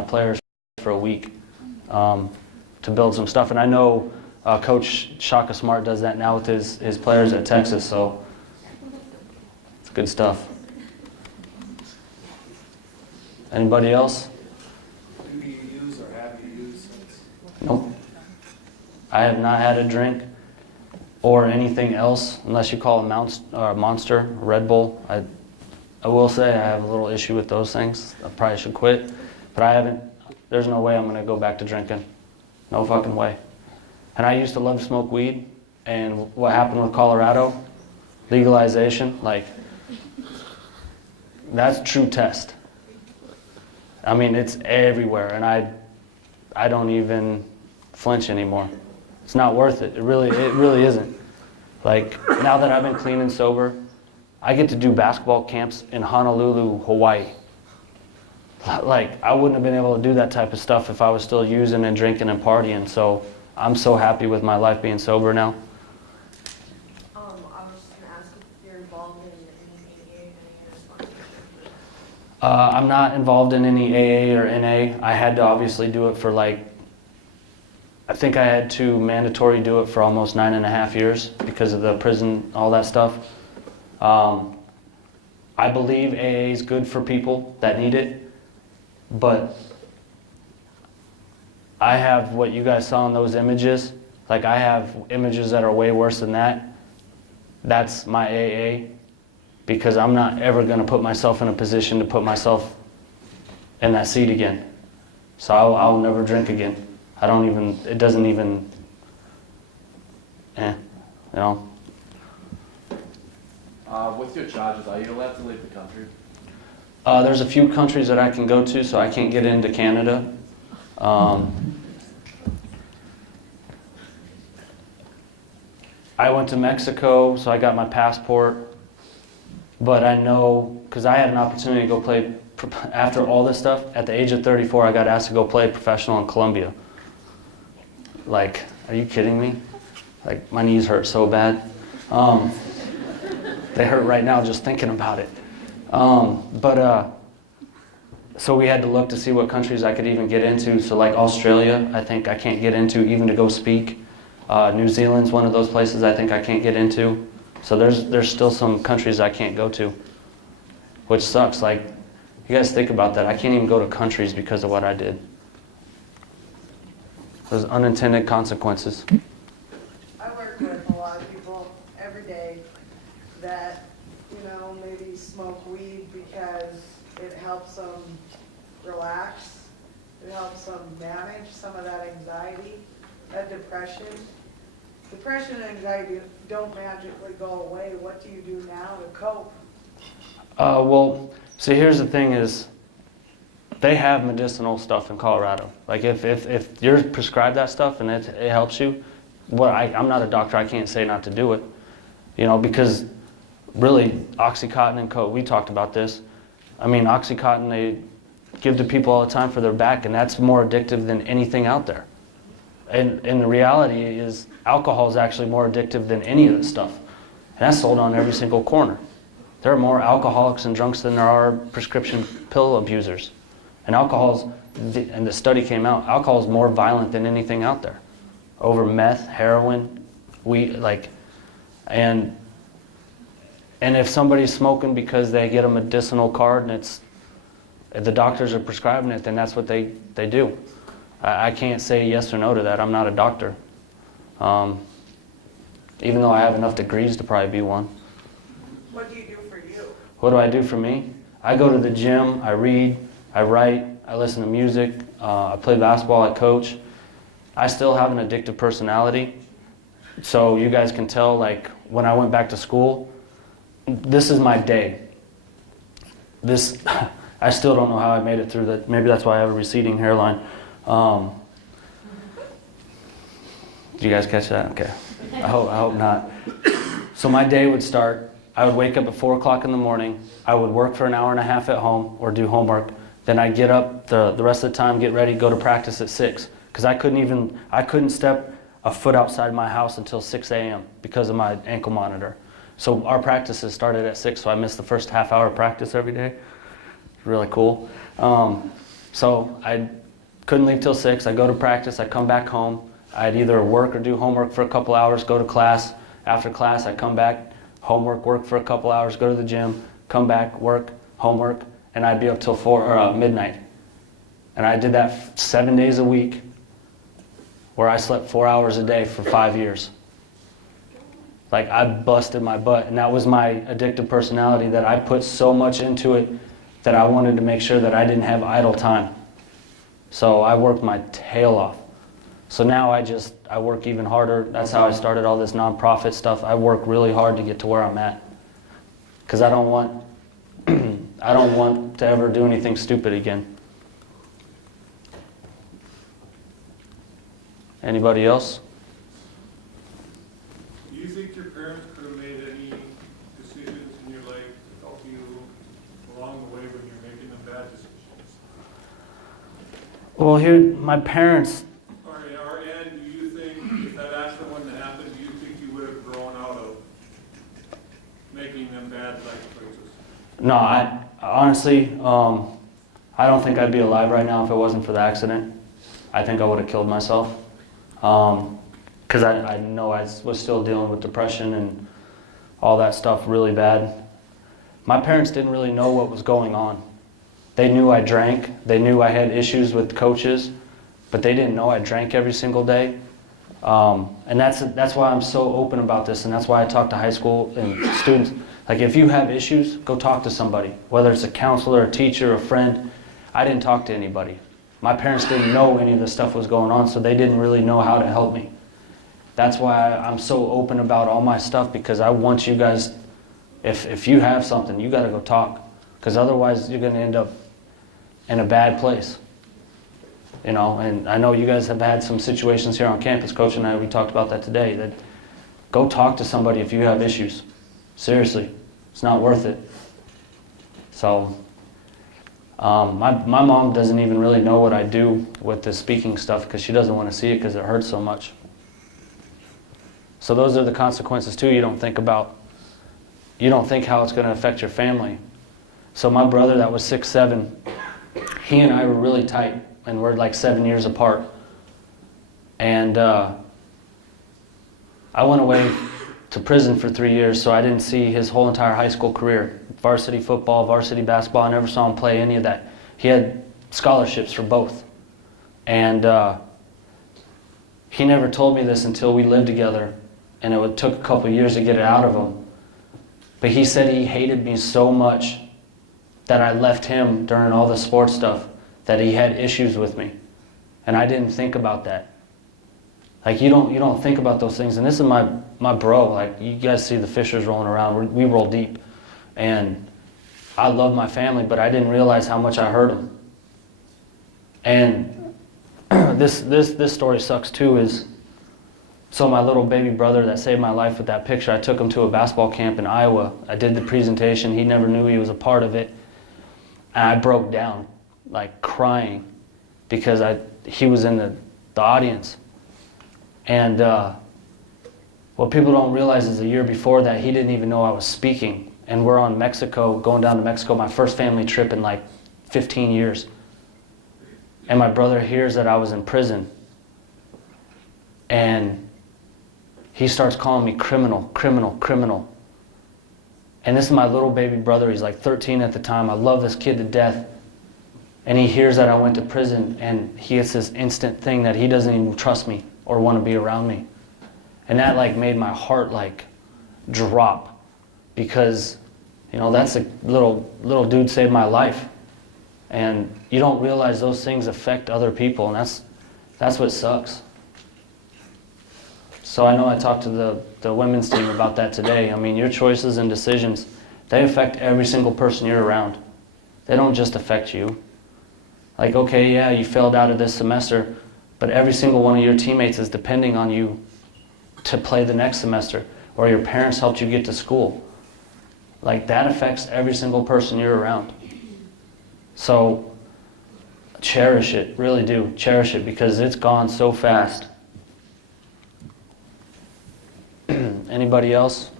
players for a week to build some stuff. And I know Coach Shaka Smart does that now with his players at Texas, so it's good stuff. Anybody else? Do you use or have you used since? Nope. I have not had a drink or anything else, unless you call a Monster, Red Bull. I will say I have a little issue with those things. I probably should quit, but I haven't. There's no way I'm going to go back to drinking. No fucking way. And I used to love to smoke weed, and what happened with Colorado, legalization, like, that's true test. I mean, it's everywhere, and I don't even flinch anymore. It's not worth it. It really isn't. Like, now that I've been clean and sober, I get to do basketball camps in Honolulu, Hawaii. Like, I wouldn't have been able to do that type of stuff if I was still using and drinking and partying. So I'm so happy with my life being sober now. I was just going to ask if you're involved in any AA, any sponsorship. I'm not involved in any AA or NA. I had to obviously do it for I think I had to mandatory do it for almost 9.5 years because of the prison, all that stuff. I believe AA is good for people that need it, but I have what you guys saw in those images. Like, I have images that are way worse than that. That's my AA, because I'm not ever going to put myself in a position to put myself in that seat again. So I'll never drink again. It doesn't even, you know. With your charges, are you allowed to leave the country? There's a few countries that I can go to, so I can't get into Canada. I went to Mexico, so I got my passport. But I know, because I had an opportunity to go play, after all this stuff, at the age of 34, I got asked to go play professional in Colombia. Like, are you kidding me? Like, my knees hurt so bad. They hurt right now just thinking about it. So we had to look to see what countries I could even get into. So like Australia, I think I can't get into even to go speak. New Zealand's one of those places I think I can't get into. So there's still some countries I can't go to, which sucks. Like, you guys think about that. I can't even go to countries because of what I did. Those unintended consequences. I work with a lot of people every day that, maybe smoke weed because it helps them relax. It helps them manage some of that anxiety, that depression. Depression and anxiety don't magically go away. What do you do now to cope? Well, see, here's the thing is, they have medicinal stuff in Colorado. Like, if you're prescribed that stuff and it helps you, I'm not a doctor, I can't say not to do it. Because really, OxyContin and coke, we talked about this. I mean, OxyContin, they give to people all the time for their back, and that's more addictive than anything out there. And the reality is, alcohol is actually more addictive than any of this stuff. And that's sold on every single corner. There are more alcoholics and drunks than there are prescription pill abusers. And and the study came out, alcohol is more violent than anything out there. Over meth, heroin, weed, and if somebody's smoking because they get a medicinal card and if the doctors are prescribing it, then that's what they do. I can't say yes or no to that. I'm not a doctor. Even though I have enough degrees to probably be one. What do you do for you? What do I do for me? I go to the gym, I read, I write, I listen to music, I play basketball, I coach. I still have an addictive personality. So you guys can tell, like, when I went back to school, this is my day. I still don't know how I made it through that. Maybe that's why I have a receding hairline. Do you guys catch that? Okay. I hope not. So my day would start, I would wake up at 4 o'clock in the morning. I would work for an hour and a half at home or do homework. Then I'd get up the rest of the time, get ready, go to practice at 6. Because I couldn't step a foot outside my house until 6 a.m. because of my ankle monitor. So our practices started at 6, so I missed the first half hour of practice every day. Really cool. So I couldn't leave till 6. I go to practice, I come back home. I'd either work or do homework for a couple hours, go to class. After class, I come back, homework, work for a couple hours, go to the gym, come back, work, homework, and I'd be up till midnight. And I did that 7 days a week, where I slept 4 hours a day for 5 years. Like, I busted my butt, and that was my addictive personality, that I put so much into it that I wanted to make sure that I didn't have idle time. So I worked my tail off. So now I work even harder. That's how I started all this nonprofit stuff. I work really hard to get to where I'm at. Because I don't want to ever do anything stupid again. Anybody else? Do you think your parents could have made any decisions in your life to help you along the way when you're making them bad decisions? Well, here, my parents, And do you think if that accident wouldn't have happened, do you think you would have grown out of making them bad life choices? no, I honestly, I don't think I'd be alive right now if it wasn't for the accident. I think I would have killed myself. Because I know I was still dealing with depression and all that stuff really bad. My parents didn't really know what was going on. They knew I drank. They knew I had issues with coaches, but they didn't know I drank every single day. And that's why I'm so open about this, and that's why I talk to high school and students. Like, if you have issues, go talk to somebody, whether it's a counselor, a teacher, a friend. I didn't talk to anybody. My parents didn't know any of this stuff was going on, so they didn't really know how to help me. That's why I'm so open about all my stuff, because I want you guys, if you have something, you got to go talk, because otherwise you're going to end up in a bad place. You know, and I know you guys have had some situations here on campus. Coach and I, we talked about that today, that go talk to somebody if you have issues. Seriously, it's not worth it. So, my mom doesn't even really know what I do with the speaking stuff, because she doesn't want to see it because it hurts so much. So those are the consequences too. You don't think how it's going to affect your family. So my brother that was 6'7", he and I were really tight, and we're like 7 years apart. And I went away to prison for 3 years, so I didn't see his whole entire high school career. Varsity football, varsity basketball, I never saw him play any of that. He had scholarships for both. And he never told me this until we lived together, and it took a couple of years to get it out of him. But he said he hated me so much that I left him during all the sports stuff, that he had issues with me. And I didn't think about that. Like, you don't think about those things. And this is my bro. Like, you guys see the Fishers rolling around. We roll deep. And I love my family, but I didn't realize how much I hurt them. And this story sucks too. Is so my little baby brother that saved my life with that picture, I took him to a basketball camp in Iowa. I did the presentation. He never knew he was a part of it. And I broke down, like crying, because he was in the audience. And what people don't realize is a year before that, he didn't even know I was speaking. And we're on Mexico, going down to Mexico, my first family trip in like 15 years. And my brother hears that I was in prison. And he starts calling me criminal, criminal, criminal. And this is my little baby brother. He's like 13 at the time. I love this kid to death. And he hears that I went to prison, and he gets this instant thing that he doesn't even trust me or want to be around me. And that like made my heart like drop, because, you know, that's a little dude saved my life. And you don't realize those things affect other people, and that's what sucks. So I know I talked to the women's team about that today. I mean, your choices and decisions, they affect every single person you're around. They don't just affect you. Like, okay, yeah, you failed out of this semester, but every single one of your teammates is depending on you to play the next semester, or your parents helped you get to school. Like, that affects every single person you're around. So cherish it, really do. Cherish it, because it's gone so fast. Anybody else?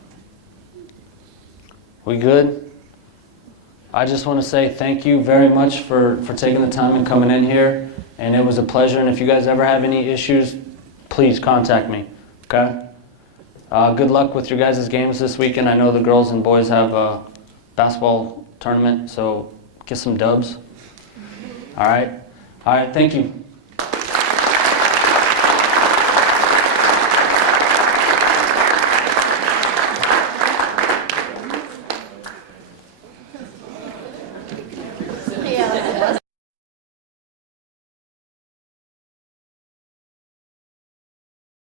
We good? I just want to say thank you very much for taking the time and coming in here. And it was a pleasure. And if you guys ever have any issues, please contact me. Okay? Good luck with your guys' games this weekend. I know the girls and boys have a basketball tournament, so get some dubs. All right? All right, thank you.